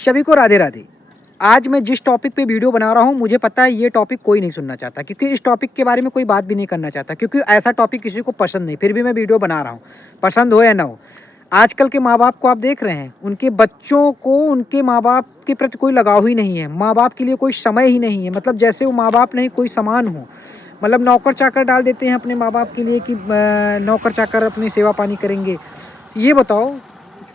सभी को राधे राधे। आज मैं जिस टॉपिक पे वीडियो बना रहा हूँ, मुझे पता है ये टॉपिक कोई नहीं सुनना चाहता, क्योंकि इस टॉपिक के बारे में कोई बात भी नहीं करना चाहता, क्योंकि ऐसा टॉपिक किसी को पसंद नहीं। फिर भी मैं वीडियो बना रहा हूँ, पसंद हो या ना हो। आजकल के माँ बाप को आप देख रहे हैं, उनके बच्चों को उनके माँ बाप के प्रति कोई लगाव ही नहीं है। माँ बाप के लिए कोई समय ही नहीं है, मतलब जैसे वो माँ बाप नहीं कोई समान हो। मतलब नौकर चाकर डाल देते हैं अपने माँ बाप के लिए कि नौकर चाकर अपनी सेवा पानी करेंगे। ये बताओ,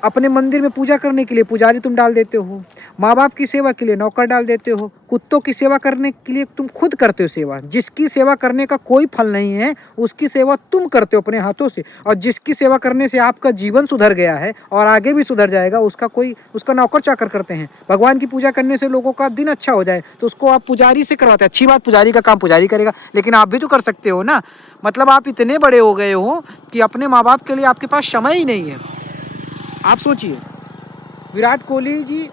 अपने मंदिर में पूजा करने के लिए पुजारी तुम डाल देते हो, माँ बाप की सेवा के लिए नौकर डाल देते हो, कुत्तों की सेवा करने के लिए तुम खुद करते हो सेवा। जिसकी सेवा करने का कोई फल नहीं है, उसकी सेवा तुम करते हो अपने हाथों से। और जिसकी सेवा करने से आपका जीवन सुधर गया है और आगे भी सुधर जाएगा, उसका नौकर चाकर करते हैं। भगवान की पूजा करने से लोगों का दिन अच्छा हो जाए तो उसको आप पुजारी से करवाते हैं। अच्छी बात, पुजारी का काम पुजारी करेगा, लेकिन आप भी तो कर सकते हो ना। मतलब आप इतने बड़े हो गए हो कि अपने माँ बाप के लिए आपके पास समय ही नहीं है। आप सोचिए, विराट कोहली जी,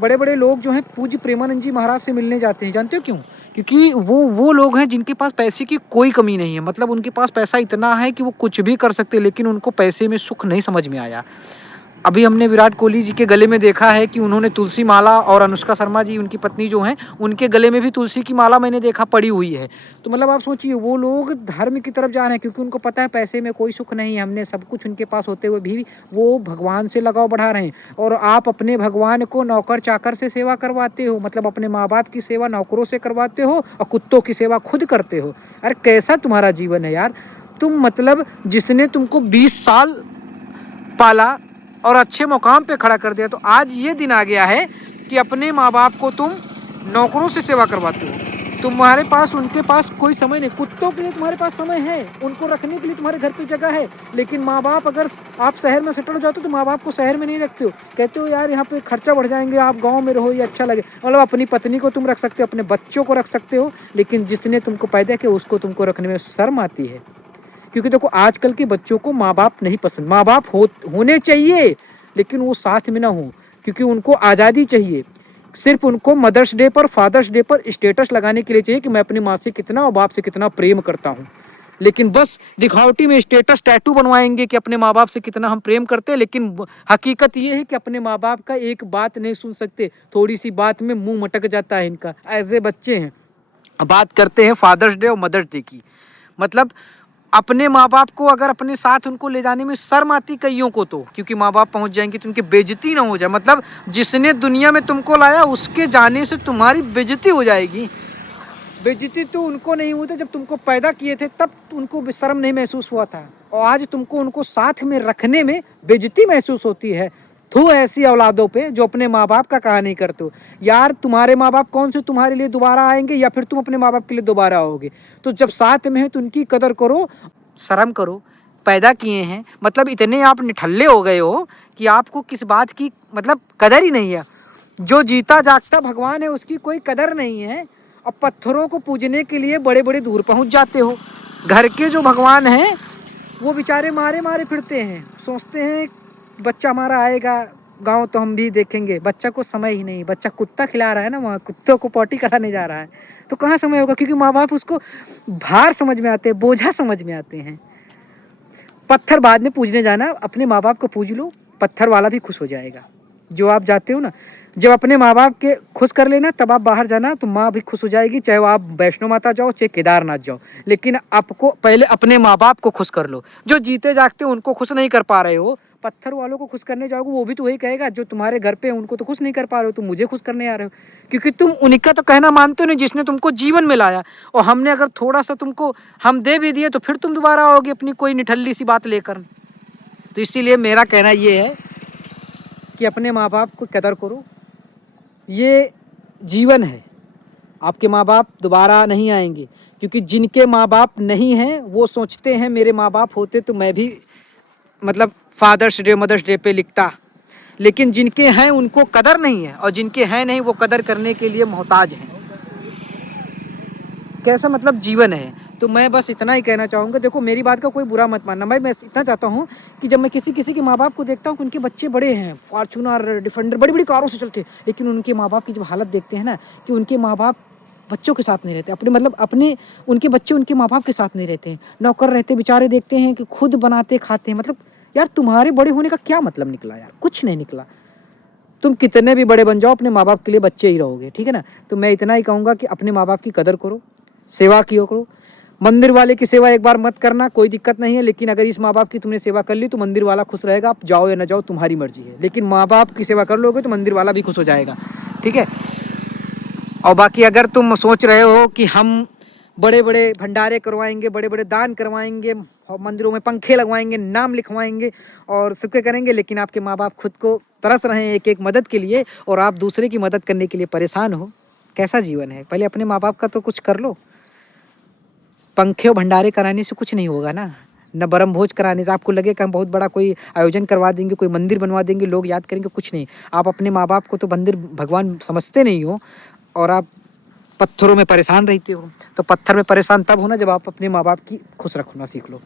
बड़े बड़े लोग जो हैं पूज्य प्रेमानंद जी महाराज से मिलने जाते हैं। जानते हो क्यों? क्योंकि वो लोग हैं जिनके पास पैसे की कोई कमी नहीं है। मतलब उनके पास पैसा इतना है कि वो कुछ भी कर सकते हैं, लेकिन उनको पैसे में सुख नहीं समझ में आया। अभी हमने विराट कोहली जी के गले में देखा है कि उन्होंने तुलसी माला, और अनुष्का शर्मा जी उनकी पत्नी जो हैं, उनके गले में भी तुलसी की माला मैंने देखा पड़ी हुई है। तो मतलब आप सोचिए, वो लोग धर्म की तरफ जा रहे हैं क्योंकि उनको पता है पैसे में कोई सुख नहीं है। हमने सब कुछ उनके पास होते हुए भी वो भगवान से लगाव बढ़ा रहे हैं। और आप अपने भगवान को नौकर चाकर से सेवा करवाते हो, मतलब अपने माँ बाप की सेवा नौकरों से करवाते हो और कुत्तों की सेवा खुद करते हो। अरे कैसा तुम्हारा जीवन है यार। तुम मतलब जिसने तुमको 20 साल पाला और अच्छे मुकाम पे खड़ा कर दिया, तो आज ये दिन आ गया है कि अपने माँ बाप को तुम नौकरों से सेवा करवाते हो। तुम्हारे पास उनके पास कोई समय नहीं। कुत्तों के लिए तुम्हारे पास समय है, उनको रखने के लिए तुम्हारे घर पे जगह है, लेकिन माँ बाप, अगर आप शहर में सेटल हो जाते हो तो माँ बाप को शहर में नहीं रखते हो। कहते हो यार यहाँ पे खर्चा बढ़ जाएंगे, आप गाँव में रहो, ये अच्छा लगे। मतलब अपनी पत्नी को तुम रख सकते हो, अपने बच्चों को रख सकते हो, लेकिन जिसने तुमको पैदा किया उसको तुमको रखने में शर्म आती है। क्योंकि देखो, आजकल के बच्चों को माँ बाप नहीं पसंद। माँ बाप होने चाहिए, लेकिन वो साथ में ना हो, क्योंकि उनको आज़ादी चाहिए। सिर्फ उनको मदर्स डे पर, फादर्स डे पर स्टेटस लगाने के लिए चाहिए कि मैं अपनी माँ से कितना और बाप से कितना प्रेम करता हूँ। लेकिन बस दिखावटी में स्टेटस टैटू बनवाएंगे कि अपने माँ बाप से कितना हम प्रेम करते हैं, लेकिन हकीकत ये है कि अपने माँ बाप का एक बात नहीं सुन सकते। थोड़ी सी बात में मुंह मटक जाता है इनका। ऐसे बच्चे हैं। बात करते हैं फादर्स डे और मदर्स डे की। मतलब अपने माँ बाप को अगर अपने साथ उनको ले जाने में शर्म आती कईयों को, तो क्योंकि माँ बाप पहुँच जाएंगे तो उनकी बेइज्जती ना हो जाए। मतलब जिसने दुनिया में तुमको लाया उसके जाने से तुम्हारी बेइज्जती हो जाएगी। बेइज्जती तो उनको नहीं हुई थी जब तुमको पैदा किए थे, तब उनको शर्म नहीं महसूस हुआ था, और आज तुमको उनको साथ में रखने में बेइज्जती महसूस होती है। तो ऐसी औलादों पे जो अपने माँ बाप का कहा नहीं करते हो। यार तुम्हारे माँ बाप कौन से तुम्हारे लिए दोबारा आएंगे, या फिर तुम अपने माँ बाप के लिए दोबारा आओगे? तो जब साथ में है तो उनकी कदर करो, शर्म करो। पैदा किए हैं, मतलब इतने आप निठल्ले हो गए हो कि आपको किस बात की मतलब कदर ही नहीं है। जो जीता जागता भगवान है उसकी कोई कदर नहीं है, और पत्थरों को पूजने के लिए बड़े बड़े दूर पहुंच जाते हो। घर के जो भगवान हैं वो बेचारे मारे मारे फिरते हैं, सोचते हैं बच्चा हमारा आएगा गांव तो हम भी देखेंगे। बच्चा को समय ही नहीं। बच्चा कुत्ता खिला रहा है ना, वहाँ कुत्तों को पॉटी कराने जा रहा है, तो कहाँ समय होगा? क्योंकि माँ बाप उसको भार समझ में आते हैं, बोझा समझ में आते हैं। पत्थर बाद में पूजने जाना, अपने माँ बाप को पूज लो, पत्थर वाला भी खुश हो जाएगा। जो आप जाते हो ना, जब अपने माँ बाप के खुश कर लेना तब आप बाहर जाना, तो माँ भी खुश हो जाएगी। चाहे वो आप वैष्णो माता जाओ, चाहे केदारनाथ जाओ, लेकिन आपको पहले अपने माँ बाप को खुश कर लो। जो जीते जागते उनको खुश नहीं कर पा रहे हो, पत्थर वालों को खुश करने जाओगे, वो भी तो वही कहेगा जो तुम्हारे घर पे उनको तो खुश नहीं कर पा रहे हो, तुम मुझे खुश करने आ रहे हो। क्योंकि तुम उनका तो कहना मानते हो नहीं, जिसने तुमको जीवन में लाया। और हमने अगर थोड़ा सा तुमको हम दे भी दिए तो फिर तुम दोबारा आओगे अपनी कोई निठल्ली सी बात लेकर। तो इसीलिए मेरा कहना ये है कि अपने माँ बाप को कदर करो। ये जीवन है, आपके माँ बाप दोबारा नहीं आएंगे। क्योंकि जिनके माँ बाप नहीं हैं वो सोचते हैं मेरे माँ बाप होते तो मैं भी मतलब फादर्स डे मदर्स डे पे लिखता। लेकिन जिनके हैं उनको कदर नहीं है, और जिनके हैं नहीं वो कदर करने के लिए मोहताज हैं। कैसा मतलब जीवन है। तो मैं बस इतना ही कहना चाहूँगा। देखो, मेरी बात का कोई बुरा मत मानना। मैं इतना चाहता हूँ कि जब मैं किसी के माँ बाप को देखता हूँ कि उनके बच्चे बड़े हैं, फॉर्चूनर डिफेंडर बड़ी बड़ी कारों से चलते, लेकिन उनके माँ बाप की जब हालत देखते हैं ना, कि उनके माँ बाप बच्चों के साथ नहीं रहते, अपने उनके बच्चे उनके माँ बाप के साथ नहीं रहते हैं, नौकर रहते बेचारे, देखते हैं कि खुद बनाते खाते हैं। मतलब यार तुम्हारे बड़े होने का क्या मतलब निकला यार? कुछ नहीं निकला। तुम कितने भी बड़े बन जाओ, अपने माँ बाप के लिए बच्चे ही रहोगे, ठीक है ना। तो मैं इतना ही कहूँगा कि अपने माँ बाप की कदर करो, सेवा किया करो। मंदिर वाले की सेवा एक बार मत करना, कोई दिक्कत नहीं है, लेकिन अगर इस माँ बाप की तुमने सेवा कर ली तो मंदिर वाला खुश रहेगा, आप जाओ या ना जाओ तुम्हारी मर्जी है, लेकिन माँ बाप की सेवा कर लोगे तो मंदिर वाला भी खुश हो जाएगा, ठीक है। और बाकी अगर तुम सोच रहे हो कि हम बड़े बड़े भंडारे करवाएंगे, बड़े बड़े दान करवाएंगे, मंदिरों में पंखे लगवाएंगे, नाम लिखवाएंगे और सबके करेंगे, लेकिन आपके माँ बाप खुद को तरस रहे हैं एक एक मदद के लिए और आप दूसरे की मदद करने के लिए परेशान हो, कैसा जीवन है। पहले अपने माँ बाप का तो कुछ कर लो। पंखे और भंडारे कराने से कुछ नहीं होगा ना, न ब्रह्म भोज कराने से आपको लगे कि हम बहुत बड़ा कोई आयोजन करवा देंगे, कोई मंदिर बनवा देंगे, लोग याद करेंगे, कुछ नहीं। आप अपने माँ बाप को तो मंदिर भगवान समझते नहीं हो और आप पत्थरों में परेशान रहते हो। तो पत्थर में परेशान तब होना जब आप अपने माँ बाप की खुश रखना सीख लो।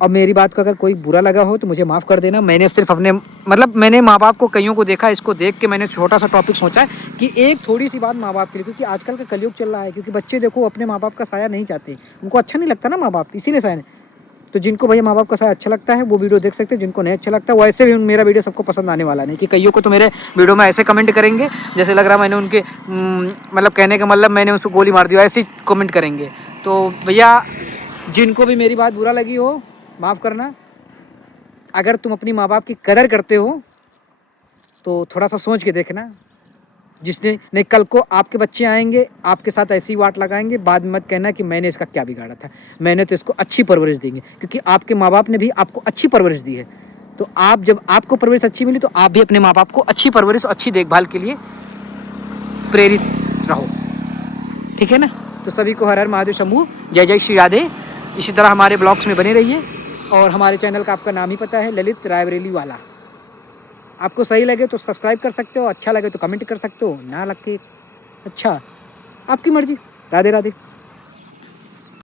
अब मेरी बात को अगर कोई बुरा लगा हो तो मुझे माफ़ कर देना। मैंने सिर्फ अपने मतलब मैंने माँ बाप को कईयों को देखा, इसको देख के मैंने छोटा सा टॉपिक सोचा है कि एक थोड़ी सी बात माँ बाप के लिए, क्योंकि आजकल का कलयुग चल रहा है, क्योंकि बच्चे देखो अपने माँ बाप का साया नहीं चाहते, उनको अच्छा नहीं लगता ना माँ बाप, इसीलिए साया नहीं। तो जिनको भैया माँ बाप का साया अच्छा लगता है वो वीडियो देख सकते हैं, जिनको नहीं अच्छा लगता वैसे भी मेरा वीडियो सबको पसंद आने वाला नहीं। कि कईयों को तो मेरे वीडियो में ऐसे कमेंट करेंगे जैसे लग रहा मैंने उनके मतलब कहने का मतलब मैंने उसको गोली मार दी, ऐसे ही कमेंट करेंगे। तो भैया जिनको भी मेरी बात बुरा लगी हो माफ़ करना। अगर तुम अपनी माँ बाप की कदर करते हो तो थोड़ा सा सोच के देखना। जिसने नहीं, कल को आपके बच्चे आएंगे आपके साथ ऐसी वाट लगाएंगे, बाद में मत कहना कि मैंने इसका क्या बिगाड़ा था, मैंने तो इसको अच्छी परवरिश देंगे, क्योंकि आपके माँ बाप ने भी आपको अच्छी परवरिश दी है। तो आप जब आपको परवरिश अच्छी मिली तो आप भी अपने माँ बाप को अच्छी परवरिश और अच्छी देखभाल के लिए प्रेरित रहो, ठीक है ना। तो सभी को हर हर महादेव शंभू, जय जय श्री राधे। इसी तरह हमारे ब्लॉग्स में बने रहिए और हमारे चैनल का आपका नाम ही पता है, ललित रायबरेली वाला। आपको सही लगे तो सब्सक्राइब कर सकते हो, अच्छा लगे तो कमेंट कर सकते हो, ना लगे अच्छा आपकी मर्जी। राधे राधे।